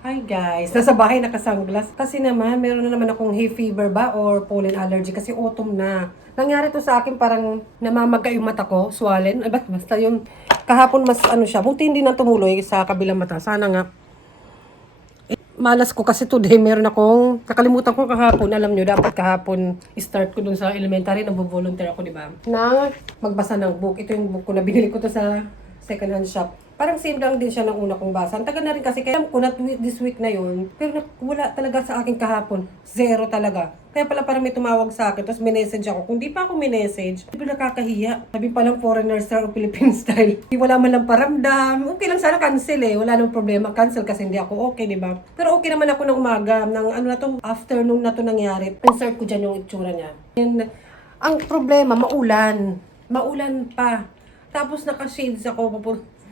Hi guys, nasa bahay nakasunglass. Kasi naman, meron na naman akong hay fever ba or pollen allergy kasi autumn na. Nangyari to sa akin parang namamaga yung mata ko, swollen. Ay, basta yung kahapon mas ano siya. Buti hindi na tumuloy sa kabilang mata. Sana nga. Malas ko kasi today meron akong kakalimutan ko kahapon. Alam nyo, dapat kahapon start ko dun sa elementary. Nag-volunteer ako, di ba? Na magbasa ng book. Ito yung book ko na binili ko to sa second hand shop. Parang same lang din siya ng una kong basa. Ang tagal na rin kasi kaya alam ko na this week na yun. Pero wala talaga sa akin kahapon. Zero talaga. Kaya pala parang may tumawag sa akin. Tapos minessage ako. Kung di pa ako minessage, di ba nakakahiya? Sabi palang foreigner style o Philippine style. Di wala man lang paramdam. Okay lang sana cancel eh. Wala nang problema. Cancel kasi hindi ako okay, di ba? Pero okay naman ako ng umaga. Ng ano na to, afternoon na to nangyari. Insert ko dyan yung itsura niya. And ang problema, maulan. Maulan pa. Tapos naka-shades ako.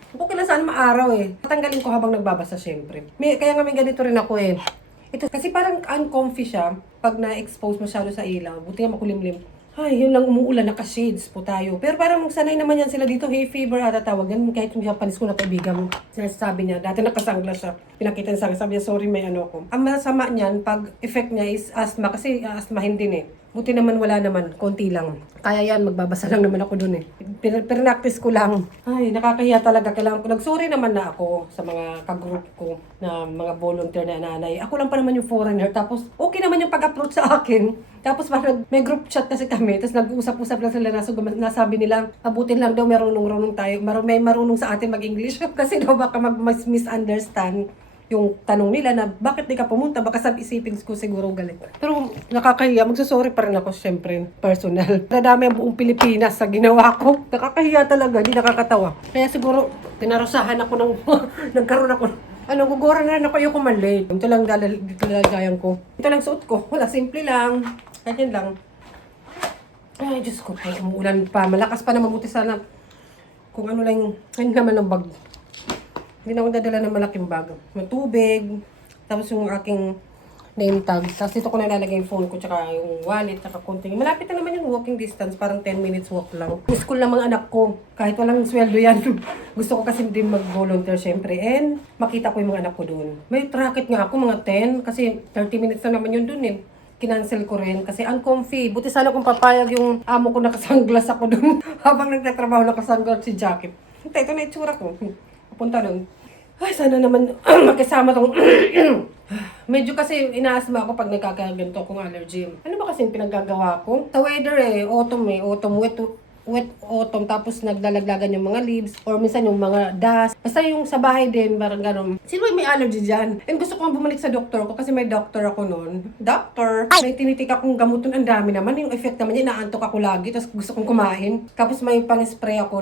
Okay lang saan maaraw eh. Tatanggalin ko habang nagbabasa syempre. Kaya nga may ganito rin ako eh. Ito, kasi parang uncomfy siya pag na-expose masyado sa ilaw. Buti nga makulimlim. Ay, yun lang umuulan, naka-shades po tayo. Pero parang sanay naman yan sila dito. Hay fever ata tawag yan. Kahit yung Japanese ko na kaibigan, sinasabi niya. Dati nakasanglas siya. Pinakita niya sa akin. Sabi niya, sorry may ano ako. Ang masama niyan, pag effect niya is asthma. Kasi asthmahin din eh. Buti naman wala naman, konti lang. Kaya yan, magbabasa lang naman ako dun eh. Pinractice ko lang. Ay, nakakahiya talaga. Kailangan ko. Nag-sorry naman na ako sa mga kagroup ko na mga volunteer na nanay. Ako lang pa naman yung foreigner. Tapos, okay naman yung pag-approach sa akin. Tapos parang may group chat kasi kami. Tapos nag-uusap-usap lang sila. Nasabi nila, abutin lang daw marunong tayo. May marunong sa atin mag-English. Kasi daw baka misunderstand yung tanong nila na bakit di ka pumunta, baka isipin ko siguro galit. Pero nakakahiya, magsasorry pa rin ako syempre, personal. Nadami ang buong Pilipinas sa ginawa ko. Nakakahiya talaga, di nakakatawa. Kaya siguro, tinarusahan ako ng, nagkaroon ako, gugura na rin ako yung kumalate. Ito lang dalagayan ko. Ito lang suot ko. Wala, simple lang. Ganyan lang. Ay, Diyos ko, ay, umuulan pa. Malakas pa na mabuti sana. Kung ano lang, ano naman ang bag. Hindi na ako dadala ng malaking bag. May tubig, tapos yung aking name tag. Tapos dito ko na lalagay yung phone ko, tsaka yung wallet, tsaka konting. Malapit na naman yung walking distance, parang 10 minutes walk lang. School ng mga anak ko, kahit walang sweldo yan. Gusto ko kasi din mag-volunteer syempre. And makita ko yung mga anak ko doon. May racket nga ako, mga 10, kasi 30 minutes na naman yun doon eh. Kinancel ko rin kasi uncomfy. Buti sana kung papayag yung amo ko nakasanglas ako doon. Habang nagtatrabaho nakasanglas si Jackie. Ito na itsura ko. Punta doon. Ay, sana naman magkasama tong... Medyo kasi inaasma ako pag nagkakaganto akong allergy. Ano ba kasi yung pinaggagawa ko? Sa weather eh, autumn, wet autumn, tapos naglalaglagan yung mga leaves, or minsan yung mga dust. Basta yung sa bahay din, parang gano'n. Sino may allergy dyan? And gusto ko bumalik sa doktor ko kasi may doctor ako noon. Doctor! May tinitik akong gamuton, ang dami naman. Yung effect naman niya, inaantok ako lagi, tapos gusto kong kumain. Tapos may pang-spray ako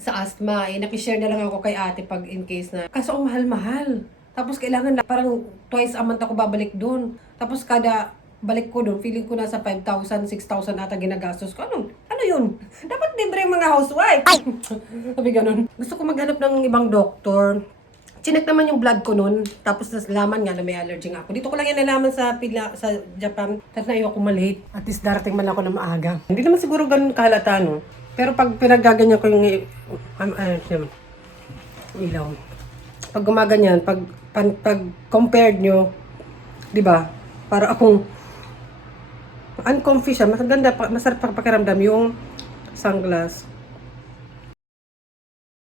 sa asthma. Eh, nakishare na lang ako kay ate pag in case na. Kaso ang mahal-mahal. Tapos kailangan na, parang twice a month ako babalik doon. Tapos kada balik ko doon, feeling ko nasa 5,000, 6,000 ata ginagastos ko. Ano yun? Dapat libre yung mga housewife. Sabi ganun. Gusto ko maghanap ng ibang doktor. Chinek naman yung blood ko noon. Tapos nalaman nga na may allergy nga ako. Dito ko lang yan nalaman sa Japan. Tapos na ayoko malate. At least darating man ako na maaga. Hindi naman siguro ganun kahalata, no? Pero pag pinagaganyan ko yung ilaw. Pag gumaganyan, pag compared nyo, di ba? Para akong uncomfy siya. Masarap pakiramdam yung sunglass.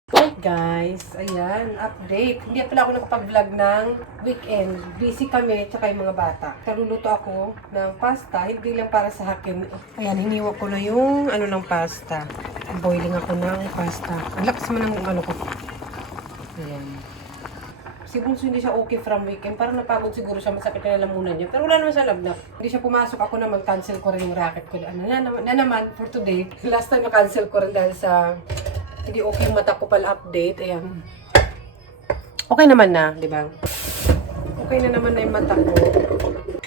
Hi guys, ayan, update. Hindi pala ako nakapag-vlog ng weekend. Busy kami, tsaka yung mga bata. Naluluto ako ng pasta, hindi lang para sa akin. Ayan, hiniwa ko na yung ng pasta. Boiling ako ng pasta. Ang lakas mo ng ko. Ayan. Siguro hindi siya okay from weekend. Parang napagod siguro siya, masakit na lalamunan niya. Pero wala naman siya lagnat. Hindi siya pumasok. Ako na mag-cancel ko rin yung racket ko. Na naman, for today, last time na-cancel ko rin dahil sa hindi okay yung mata ko pala update. Ayan. Okay naman na, di ba? Okay na naman na yung mata ko.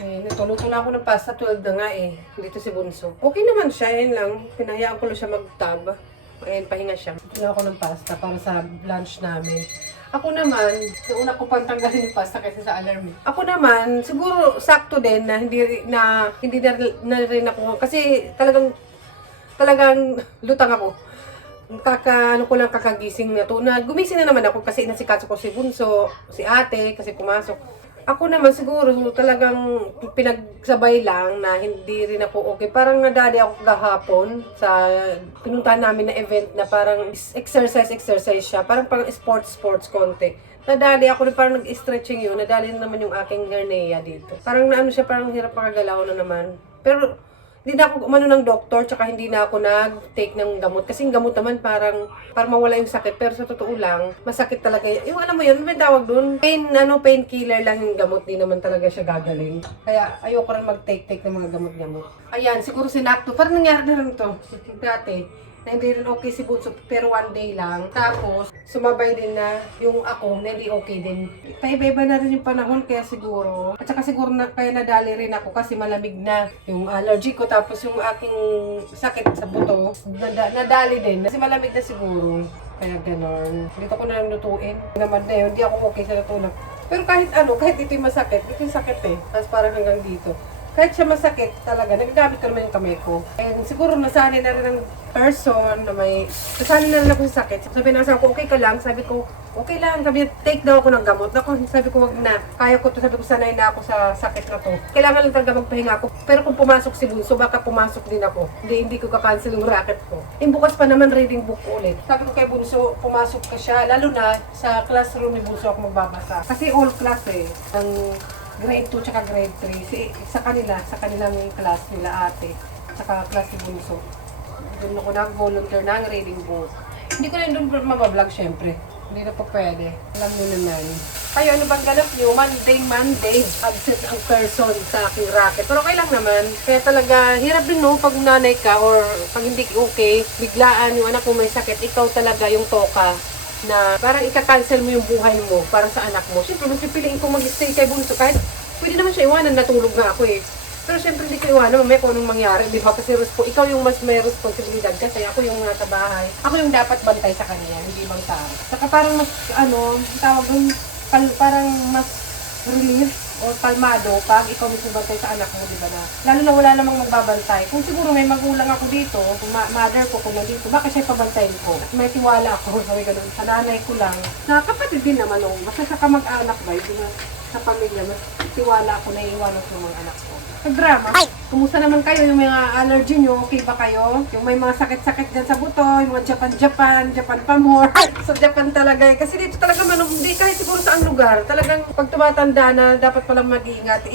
Ayan, luto na ako ng pasta. 12 na nga eh. Dito si Bunso. Okay naman siya. Ayan lang. Pinahayaan ko lang siya mag-tab. Ayan, pahinga siya. Luto na ako ng pasta para sa lunch namin. Ako naman, nauna ko pang tanggalin yung pasta kasi sa alarm. Ako naman, siguro sakto din na hindi na rin ako kasi talagang lutang ako. Ano ko lang kakagising na to. Gumising na naman ako kasi inasikaso ko si Bunso, si ate, kasi pumasok. Ako naman siguro talagang pinagsabay lang na hindi rin ako okay. Parang nadali ako gahapon sa pinuntahan namin na event na parang exercise siya. Parang sports konti. Nadali ako rin, parang nag-stretching yun. Nadali na naman yung aking hernia dito. Parang naano siya, parang hirap makagalaw na naman. Pero hindi na ako umano ng doktor, tsaka hindi na ako nag-take ng gamot. Kasi yung gamot naman parang mawala yung sakit. Pero sa totoo lang, masakit talaga. Yung alam mo yun, may tawag dun. Painkiller lang yung gamot. Di naman talaga siya gagaling. Kaya ayoko rin mag-take ng mga gamot-gamot. Ayan, siguro sinakto. Parang nangyari na rin to. Dati na hindi rin okay si Bunso, pero one day lang. Tapos, sumabay din na yung ako na hindi okay din. Paiba-iba na rin yung panahon, kaya siguro. At saka siguro kaya nadali rin ako kasi malamig na yung allergy ko. Tapos yung aking sakit sa buto, nadali din. Kasi malamig na siguro. Kaya ganon. Dito ko na lang lutuin. Naman na yun, hindi ako okay sa luto na. Pero kahit ito yung masakit. Ito yung sakit eh. Tapos parang hanggang dito. Kahit siya masakit talaga, nagagamit ko naman yung kamay ko. And siguro nasanay na rin ng person na nasanay na rin ako sa sakit. Sabi na ko, okay ka lang? Sabi ko, okay lang. Sabi niya, take daw ako ng gamot. Sabi ko, wag na. Kaya ko to. Sabi ko, sanay na ako sa sakit na to. Kailangan lang talaga magpahinga ako. Pero kung pumasok si Bunso, baka pumasok din ako. Hindi ko kakancel yung racket ko. And bukas pa naman reading book ulit. Sabi ko kay Bunso, pumasok ka siya. Lalo na sa classroom ni Bunso ako magbabasa. Kasi all class eh. Ang grade 2 tsaka grade 3. Sa kanilang class nila ate. Tsaka class ni Bunso. Doon ako nag-volunteer ng reading book. Hindi ko rin doon mabablog syempre. Hindi na pa pwede. Alam nyo naman. Kayo, ano bang ganap nyo? Monday, absent ang person sa aking racket. Pero okay lang naman. Kaya talaga, hirap din no, pag nanay ka or pag hindi okay, biglaan yung anak mo may sakit, ikaw talaga yung toka na parang ika-cancel mo yung buhay mo para sa anak mo. Siyempre, mas pipiliin kong mag-stay kay Bunso kahit pwede naman siya iwanan, natulog na ako eh. Pero siyempre hindi ko iwanan, mamaya kung anong mangyari, di ba? Kasi ikaw yung mas may responsibilidad kasi ako yung nasa bahay. Ako yung dapat bantay sa kanya, hindi ibang tao. Saka parang mas, tawag dun, parang mas relief o kalmado pag ikaw mismo bantay sa anak mo, di ba na? Lalo na wala namang magbabantay. Kung siguro may magulang ako dito, mother ko kung nandito, baka siya pabantayin ko. May tiwala ako, sabi ganun, sa nanay ko lang. Na kapatid din naman, basta sa kamag-anak ba, yun na sa pamilya, mas tiwala ako na iiwanan ko mga anak ko. Nag-drama. Kumusta naman kayo? Yung mga allergy nyo, okay ba kayo? Yung may mga sakit-sakit dyan sa buto, yung mga Japan pa more. Sa Japan talaga eh. Kasi dito talaga hindi kahit siguro sa ang lugar. Talagang pag tumatanda na, dapat palang mag-iingat.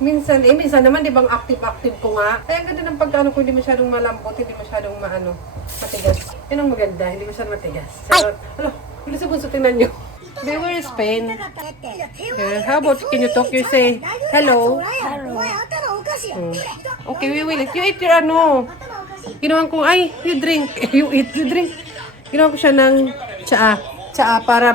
Minsan naman, di bang active ko nga. Kaya ganda ng pagkano ko, hindi masyadong malambot, hindi masyadong matigas. Yun ang maganda, hindi masyadong matigas. Hala, hindi sa Bunso, tingnan nyo. They were in Spain. How about, can you talk? You say, hello. Okay, we will eat. You eat your Ginawan ko, you drink. You eat, you drink. Ginawan ko siya ng tsaa para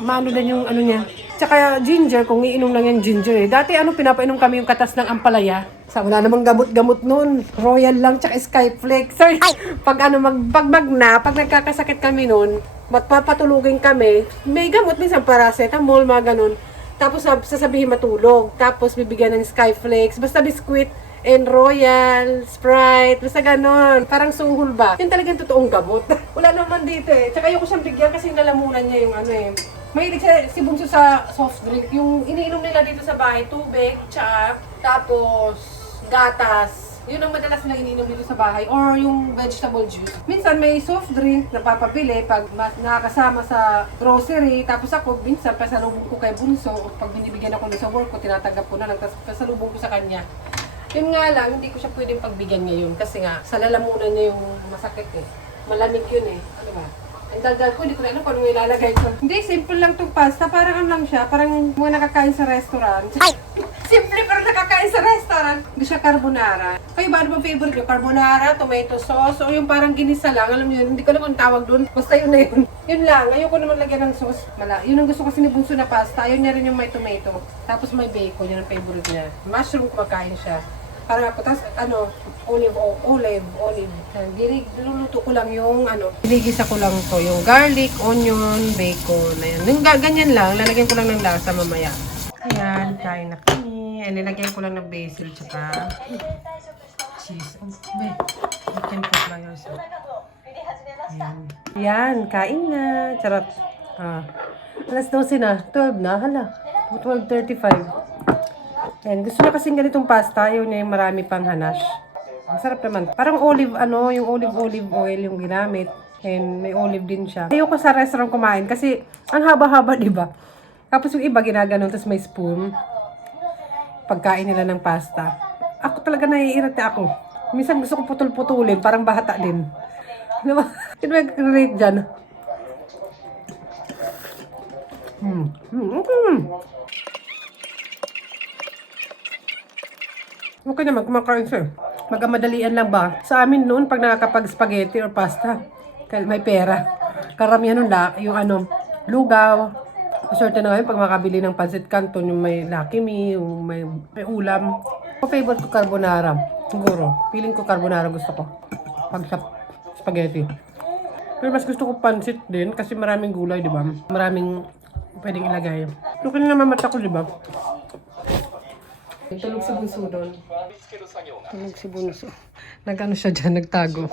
maano din yung niya. Tsaka ginger, kung iinom lang yung ginger eh. Dati pinapainom kami yung katas ng ampalaya. Wala namang gamot-gamot nun. Royal lang, tsaka Skyflakes. Sorry, pag nagkakasakit kami nun, magpapatulugin kami, may gamot minsan paracetamol, mga ganun. Tapos sasabihin matulog. Tapos bibigyan ng Skyflakes. Basta biskuit and Royal, Sprite, basta ganon. Parang suhol ba? Yan talagang totoong gamot. Wala naman dito eh. Tsaka ayoko siyang bigyan kasi nalamunan niya yung Mahilig si Bunso sa soft drink. Yung iniinom nila dito sa bahay, tubig, tsaa, tapos gatas. Yun ang madalas na iniinom dito sa bahay. Or yung vegetable juice. Minsan may soft drink na papabili pag nakakasama sa grocery. Tapos ako, minsan pasalubong ko kay Bunso. Pag binibigyan ako sa work ko, tinatanggap ko na lang. Tapos pasalubong ko sa kanya. Yun nga lang, hindi ko siya pwedeng pagbigyan ngayon. Kasi nga, sa lalamunan niya yung masakit eh. Malamig yun eh. Ano ba? Ang daldal ko, hindi ko na alam kung ano ilalagay ko. Hindi, simple lang itong pasta. Parang lang siya. Parang mga nakakain sa restaurant. Simple pero nakakain sa restaurant. Hindi siya carbonara. Kayo ba, ano bang favorite nyo? Carbonara, tomato sauce, o yung parang ginisa lang. Alam mo yun, hindi ko alam kung tawag doon. Basta yun na yun. Yun lang. Ayoko naman lagyan ng sauce. Yun ang gusto kasi ni Bunso na pasta. Ayaw niya rin yung may tomato. Tapos may bacon. Yun ang favorite niya. Mushroom kumakain siya. Parang ako, tapos olive. Luluto ko lang yung Binigisa ko lang to, yung garlic, onion, bacon. Ayan. Yung ganyan lang, lalagyan ko lang ng lasa mamaya. Ayan, kain na kami. Ayan, nilagyan ko lang ng basil, tsaka cheese. Oh, wait. You can put by yourself. Ayan. Yan, kain na. Charot. Alas 12 na. 12 na. Hala. 12:35. Ayan. Gusto niya kasing ganitong pasta. Yun yung marami pang hanash. Masarap naman. Parang olive, yung olive oil yung ginamit. And may olive din siya. Ayoko sa restaurant kumain kasi ang haba-haba, di ba? Tapos yung iba ginaganon, tapos may spoon. Pagkain nila ng pasta. Ako talaga naiirita ako. Minsan gusto ko putol-putulin, parang bata din. Diba? Sino mag-rate dyan? Okay naman, kumakain siya. Magkamadalian lang ba? Sa amin noon, pag nakakapag-spaghetti or pasta, may pera. Karamihan nun, yung lugaw. Maswerte na ngayon pag makabili ng pancit canton, yung may Lucky Me, yung may ulam. Ang favorite ko carbonara. Siguro. Feeling ko carbonara gusto ko. Pag sa spaghetti. Pero mas gusto ko pancit din kasi maraming gulay, di ba? Maraming pwedeng ilagay. Lukil na naman mata ko, di ba? Tulog si Bunso doon. Tulog si Bunso. Nag-ano siya dyan, nagtago.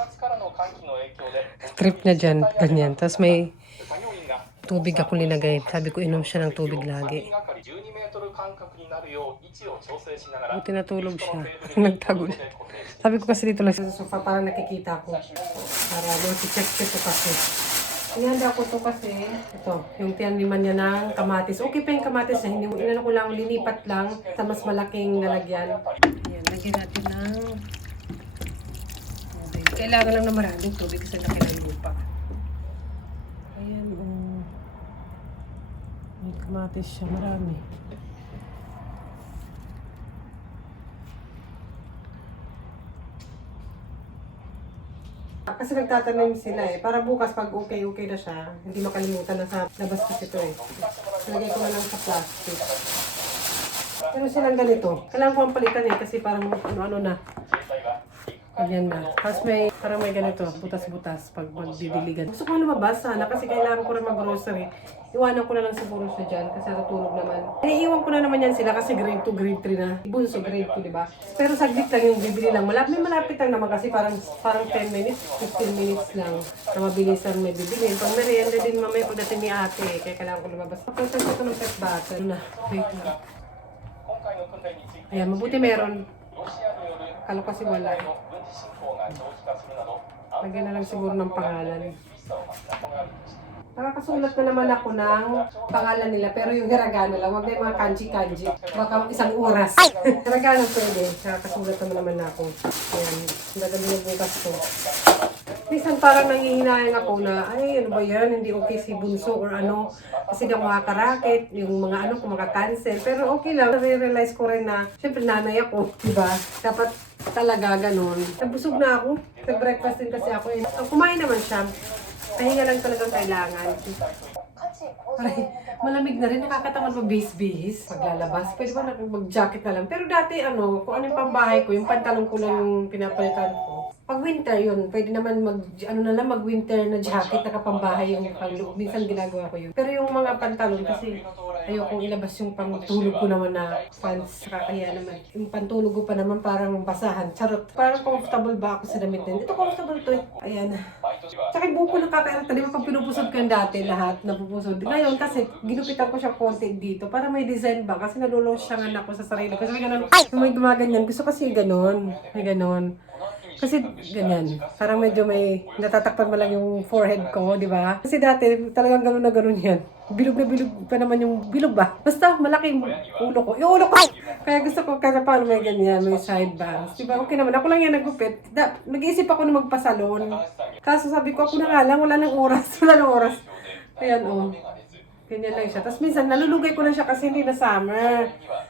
Trip niya dyan, ganyan. Tapos may tubig ako linagay. Sabi ko inom siya ng tubig lagi. Buti natulog siya. Nagtago na. Sabi ko kasi dito lang sa sofa para nakikita ko. Para check ko kasi. Inihanda ko to kasi, ito, yung tiyaniman niya ng kamatis. Okay pa yung kamatis niya, hindi ko lang, linipat lang sa mas malaking lalagyan. Ayan, lagyan natin ng tubig. Kailangan lang na maraming tubig kasi laki ng lupa. Ayan, may kamatis siya, marami. Kasi nagtatanim sila para bukas pag okay na siya, hindi makalimutan na sa labas kasi ito Lagay ko na lang sa plastic. Pero silang ganito. Kailangan ko ang palitan kasi parang ano na. Ganyan na. Tapos parang may ganito, butas-butas pag magdidiligan. Gusto ko lumabas sana kasi kailangan ko rin mag-grocery. Iwanan ko na lang siguro siya dyan kasi natutulog naman. Iniiwan ko na naman yan sila kasi grade 2, grade 3 na. Bunso, grade 2, diba? Pero saglit lang yung bibili lang. May malapit lang naman kasi parang 10 minutes, 15 minutes lang na mabilisan may bibili. Pag merienda din mamaya pagdating ni ate, kaya kailangan ko lumabas. Pagkakas ko ng pet bottle na. Wait lang. Ayan, mabuti meron. Kala ko kasi wala. Lagyan na lang siguro ng pangalan. Nakakasulat na naman ako ng pangalan nila, pero yung hiragana lang, wag na yung mga kanji-kanji. Baka isang oras. Hiragana pwede. Nakakasulat naman ako. Ayan, nagagabi na bukas ko. Minsan parang nangihinayang ako na, ay, ano ba yan, hindi okay si Bunso or ano. Kasi di ako makakarakit, yung mga kung maka-cancel. Pero okay lang, nare-realize ko rin na, syempre nanay ako, diba? Dapat talaga ganun. Nabusog na ako. Nag-breakfast din kasi ako. Kumain naman siya. Pahinga lang talagang kailangan. Aray, malamig na rin. Nakakatamad mag-bihis-bihis. Paglalabas. Pwede ba mag-jacket na lang? Pero dati kung ano yung pambahay ko, yung pantalon ko lang yung pinapalitan ko. Pag winter yun, pwede naman mag-winter na jacket na kapambahay yung panloob. Minsan ginagawa ko yun. Pero yung mga pantalon kasi ayokong ilabas yung pantulog ko naman na pants. Kaya naman, yung pantulog ko pa naman parang basahan. Charot. Parang comfortable ba ako sa damit din? Ito comfortable to eh. Ayan. Tsaka yung buko nakakairita. Di ba pag pinupusod ko yung dati lahat, napupusod. Ngayon kasi ginupitan ko siya konti dito para may design ba. Kasi nalulosyangan ako sa sarili. Kasi may ganun, may gumaganyan. Gusto kasi ganun. May ganun. Kasi ganyan, parang medyo may natatakpan mo lang yung forehead ko, di ba? Kasi dati talagang gano'n na gano'n yan. Bilog na bilog pa naman yung bilog ba? Basta malaki yung ulo ko. Yung ulo ko! Kaya gusto ko kasi paano may ganyan, may side bangs. Di ba? Okay naman. Ako lang yan nagupit. Nag-iisip ako na magpasalon. Kaso sabi ko, ako na nga lang, wala nang oras. Wala nang oras. Ayan, ganyan lang siya. Tapos minsan, nalulugay ko na siya kasi hindi na summer.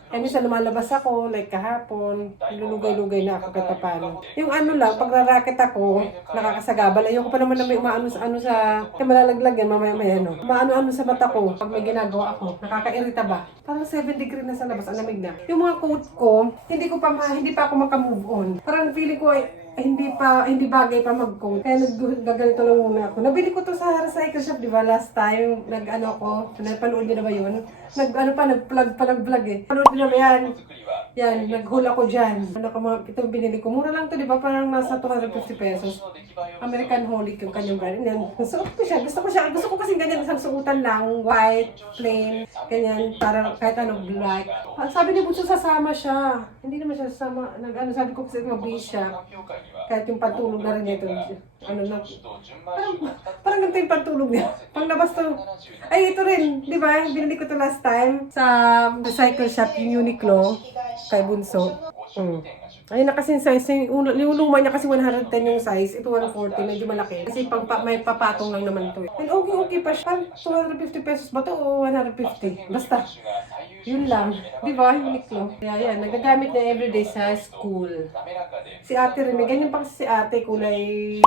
Kaya minsan lumalabas ako, like kahapon, nalulugay-lugay na ako kahit paano. Yung lang, pag rarakit ako, nakakasagabal. Ayoko pa naman na may umaano sa, kaya malalaglag yan, mamaya-maya, Umaano-ano sa mata ko, pag may ginagawa ako, nakakairita ba? Parang 7 degree na sa labas, ang lamig na. Yung mga coat ko, hindi pa ako makamove on. Parang feeling ko, hindi bagay pa mag-coat. Kaya naggaganito lang muna ako. Nabili ko to sa recycle shop, di ba? Last time, napanood niyo na ba yun? Nag-vlog eh. Panood niyo na ba yan? Yan, nag-haul ako dyan. Itong binili ko. Mura lang to, di ba? Parang nasa 250 pesos. American Holic yung kanyang brand. Yan, suot ko siya. Gusto ko kasi ganyan, isang suotan lang. White, plain, ganyan. Para kahit ano, black. Sabi ni Bunso, sasama siya. Hindi naman siya sasama. Sabi ko kasi mabihis siya. Kahit yung pantulog na rin niya ito. Parang ganito yung pantulog niya. Pang labas to. Ay, ito rin. Di ba? Binili ko to last time sa recycle shop, yung Uniqlo. Kay Bunso. Ayun na kasi yung size. Yung luma niya kasi 110 yung size. Ito 140. Medyo malaki. Kasi may papatong lang naman to. And okay pa siya. 250 pesos ba to o 150? Basta. Yun lang. Di ba? Uniqlo. Kaya yan. Nagagamit na everyday sa school. Si ate rin. May ganyan pa kasi si ate. Kulay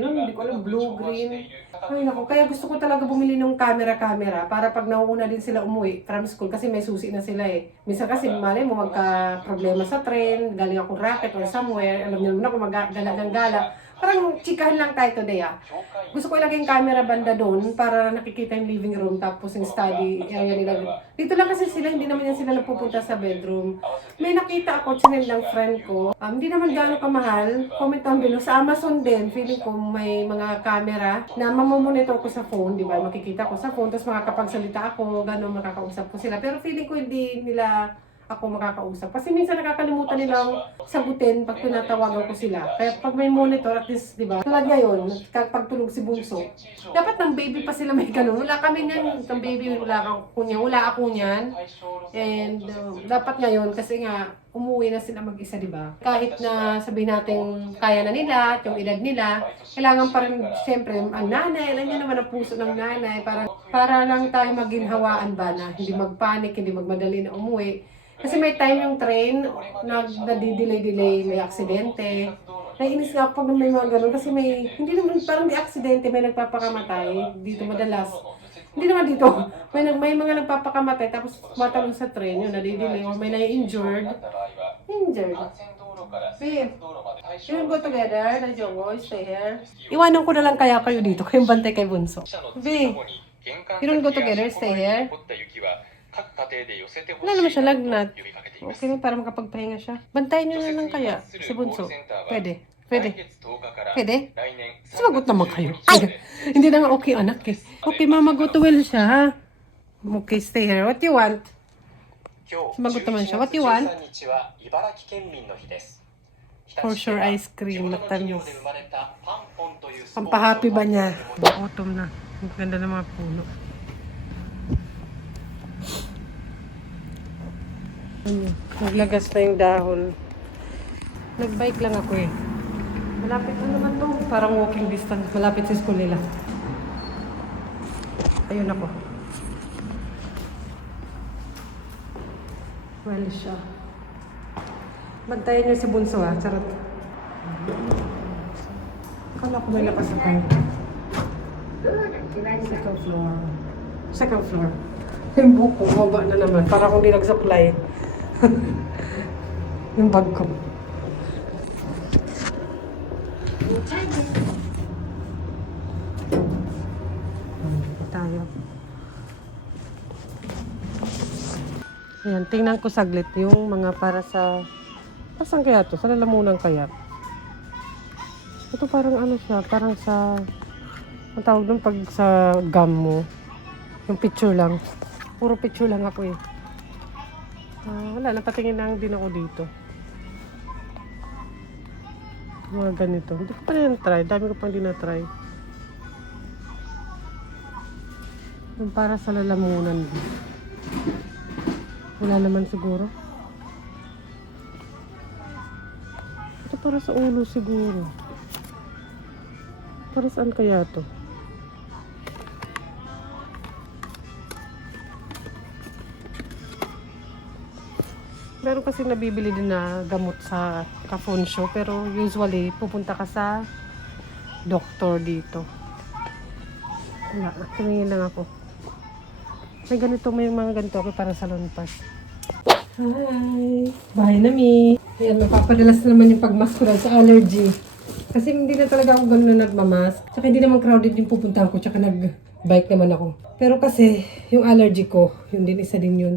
nun. Hindi ko alam. Blue, green. Ay naku. Kaya gusto ko talaga bumili ng camera. Para pag nauuna din sila umuwi from school. Kasi may susi na sila eh. Minsan kasi malay mo magka-problema sa train. Galing ako racket or somewhere. Alam niyo na kung mag-gala ng gala. Parang chikahan lang tayo today ah. Gusto ko ilagay yung camera banda doon para nakikita yung living room tapos yung study area nila. Dito lang kasi sila, hindi naman yan sila napupunta sa bedroom. May nakita ako, channel ng friend ko. Hindi naman gano'ng kamahal. Comment down below. Sa Amazon din, feeling ko may mga camera na mamamonitor ko sa phone, di ba? Makikita ko sa phone, tapos makakapagsalita ako, gano'n makakausap ko sila. Pero feeling ko hindi nila ako makakausap. Kasi minsan nakakalimutan nilang sagutin pag tinatawagan ko sila. Kaya pag may monitor, at least, di ba? Tulad ngayon, pagtulog si Bunso, dapat ng baby pa sila may ganun. Wala kami niyan, ng baby, wala ako niyan. And dapat ngayon, kasi nga, umuwi na sila mag-isa, di ba? Kahit na sabihin natin kaya na nila, at yung edad nila, kailangan pa rin, siyempre, ang nanay, alam niyo naman ang puso ng nanay, para lang tayo maginhawaan ba na hindi magpanik, hindi magmadali na umuwi. Kasi may time yung train, nadidelay, may aksidente. Naiinis nga pag may mga ganun kasi hindi naman parang di aksidente, may nagpapakamatay dito madalas. Hindi naman dito, may mga nagpapakamatay tapos matalon sa train, yun, nadidelay or may na-injured. Babe, you will go together, na Jongo, stay here. Iwanan ko na lang kaya kayo dito, kayong bantay kay Bunso. Babe, you don't go together, stay here. Wala naman siya lagnat. Okay na para makapagpahinga siya. Bantayan nyo na lang kaya si Bunso. Pwede. Sumagot naman kayo. Ay, hindi na nga okay anak eh. Okay mama, go to well siya ha. Okay, stay here. What you want? Sumagot naman siya. What you want? For sure ice cream. Matamis. Pampahappy ba niya? Autumn na. Ang ganda ng mga puno. Naglagas na yung dahon. Nagbike lang ako eh. Malapit na naman to. Parang walking distance. Malapit sa school nila. Ayun ako. Well siya. Bantayan niyo si Bunso ha. Charot. Akala ko may lakas sa kayo. Second floor. Yung buhok ko, mababa na naman. Para kung di nagsupply. Yung bag ko. Tayo. Ayan, tingnan ko saglit yung mga para sa... Saan kaya to? Sa lalamunan kaya? Ito parang ano siya, parang sa... Ang tawag doon pag sa gum mo. Yung picture lang. Puro picture lang ako eh. Wala, napatingin lang din ako dito. Mga ganito. Hindi ko pa rin try. Dami ko pang di na-try. Yung para sa lalamunan. Wala naman siguro. Ito para sa ulo siguro. Para saan kaya to? Meron kasi nabibili din na gamot sa ka-phone show, pero usually pupunta ka sa doktor dito. Wala, tumingin lang ako. May ganito, may mga ganito ako para sa salon pass. Hi! Bahay na mi. Ayan, mapapadalas na naman yung pagmask ko sa allergy. Kasi hindi na talaga ako ganun na nagmamask. Tsaka hindi naman crowded yung pupuntahan ko. Tsaka nag-bike naman ako. Pero kasi, yung allergy ko, yun din, isa din yun.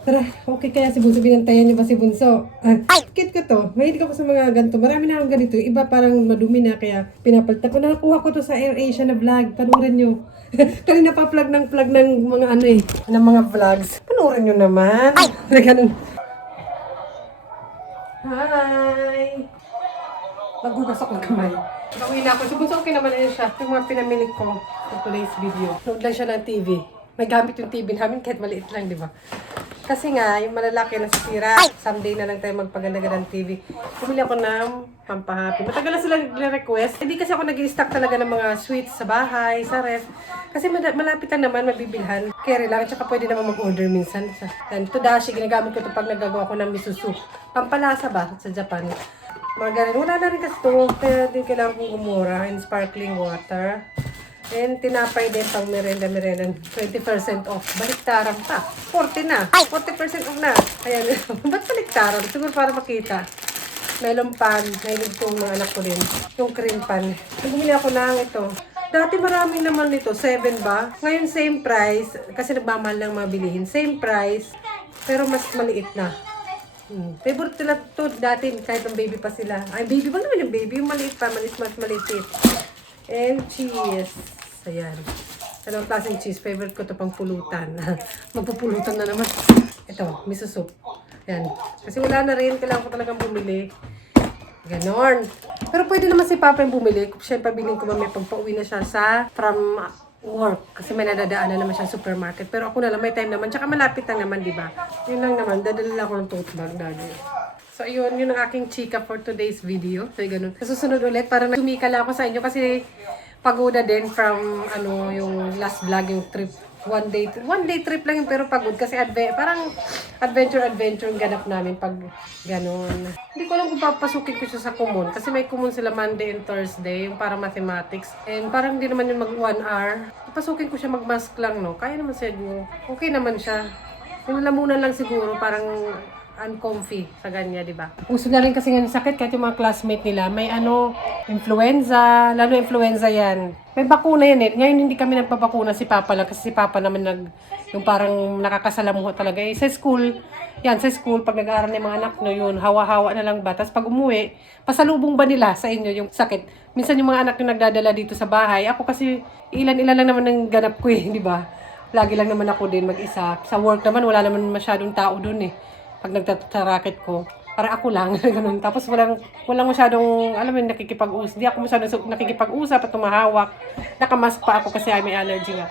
Tara, okay kaya si Bunso. Binantayan niyo ba si Bunso? Kit ko to. Mahilig ako sa mga ganito. Marami na akong ganito. Iba parang madumi na. Kaya pinapalitan ko. Nakuha ko to sa AirAsia na vlog. Panurin nyo. Kanina pa plug ng mga ano eh. Ng mga vlogs. Panurin nyo naman. Ganun. Hi! Maghugas ako ng kamay. Pauwi na ako. Si Bunso, okay naman na siya. Yung mga pinamili ko for today's video. Nood lang siya ng TV. May gamit yung TV namin kahit maliit lang, di ba? Kasi nga, yung malalaki na sisira. Someday na lang tayo magpaganda ng TV. Bumili ako ng pampahappy. Matagal na sila nire-request. Hindi kasi ako nag-i-stock talaga ng mga sweets sa bahay, sa ref. Kasi malapit lang naman, mabibilhan. Carry lang, at saka pwede naman mag-order minsan. Ito dashi, ginagamit ko ito pag nagagawa ko ng miso soup. Pampalasa ba sa Japan? Mga ganun. Wala na rin kasi ito. Kaya din kailangan kong umura. And sparkling water. And tinapay din pang merenda. 20% off. Baliktaran pa. 40 na. 40% off na. Ayan. Ba't baliktaran? Siguro para makita. Melon pan. Mahilig itong mga anak ko din. Yung cream pan. Bumili ako ng ito. Dati marami naman nito. 7 ba? Ngayon same price. Kasi nagmamahal ng mga bilihin. Same price. Pero mas maliit na. Favorite nila to dati kahit ang baby pa sila. Ay, baby ba naman yung baby? Yung maliit pa, mas maliit. And cheese. Ayan. Anong klaseng cheese? Favorite ko to pang pulutan. Magpupulutan na naman. Ito, miso soup. Ayan. Kasi wala na rin. Kailangan ko talagang bumili. Ganon. Pero pwede naman si Papa yung bumili. Siyempre, bilhin ko mamaya pagpa-uwi na siya from work. Kasi may nadadaanan naman siya supermarket. Pero ako na lang, may time naman. Tsaka malapit lang naman, di ba? Yun lang naman. Dadala ako ng tote bag lagi. So, yun ang aking chika for today's video. So, ganun. Sa susunod ulit, parang tumika lang ako sa inyo kasi pagoda din from, yung last vlog, yung trip. One day trip lang yun, pero pagod. Kasi parang adventure yung ganap namin pag ganun. Hindi ko alam kung papasukin ko siya sa Kumon. Kasi may Kumon sila Monday and Thursday, yung para mathematics. And parang hindi naman yung mag 1 hour. Papasukin ko siya mag-mask lang, no? Kaya naman siguro. Okay naman siya. Yung lamunan lang siguro, parang uncomfy sa ganyan, di ba? Uso na rin kasi ng sakit kahit yung mga classmate nila. May influenza, lalo influenza yan. May bakuna yan eh. Ngayon hindi kami nagpapakuna, si Papa lang. Kasi si Papa naman yung parang nakakasalamuha talaga. Eh, sa school, pag nag-aaral ng mga anak nyo, yun, hawa-hawa na lang ba? Tapos pag umuwi, pasalubong ba nila sa inyo yung sakit? Minsan yung mga anak yung nagdadala dito sa bahay. Ako kasi, ilan-ilan lang naman ang ganap ko eh, di ba? Lagi lang naman ako din mag-isa. Sa work naman, wala naman masyadong tao dun eh. Pag nagtatarakit ko, para ako lang, ganun. Tapos walang masyadong, alam mo, nakikipag-usap. Di ako masyadong nakikipag-usap at tumahawak. Nakamask pa ako kasi ay may allergy nga.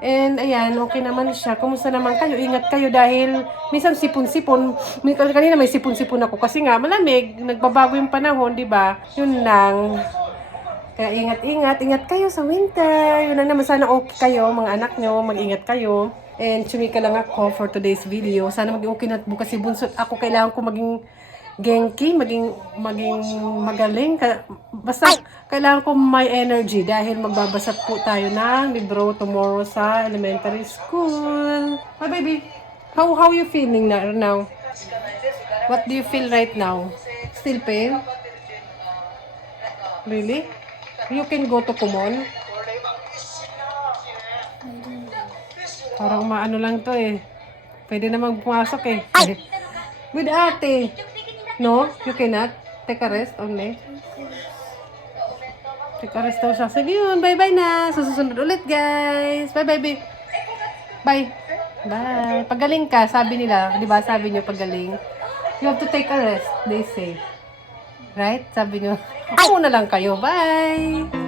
And ayan, okay naman siya. Kumusta naman kayo? Ingat kayo dahil minsan sipon-sipon. Kanina may sipon-sipon ako kasi nga malamig, nagbabago yung panahon, di ba? Yun lang. Kaya ingat kayo sa winter. Yun lang naman, sana okay kayo, mga anak nyo, mag-ingat kayo. And chumika lang ako for today's video. Sana maging okay na bukas si Bunso. Ako kailangan ko maging genki, maging magaling. Basta kailangan ko may energy dahil magbabasa po tayo ng libro tomorrow sa elementary school. Hi baby, how you feeling now? What do you feel right now? Still pain? Really? You can go to Kumon? Parang maano lang to eh. Pwede namang pumasok eh. With ate. No? You cannot? Take a rest only? Take a rest daw siya. Sige yun. Bye-bye na. Susunod ulit guys. Bye-bye baby. Bye. Bye. Pagaling ka. Sabi nila. Di ba sabi nyo pagaling? You have to take a rest. They say. Right? Sabi nyo. Ako na lang kayo. Bye.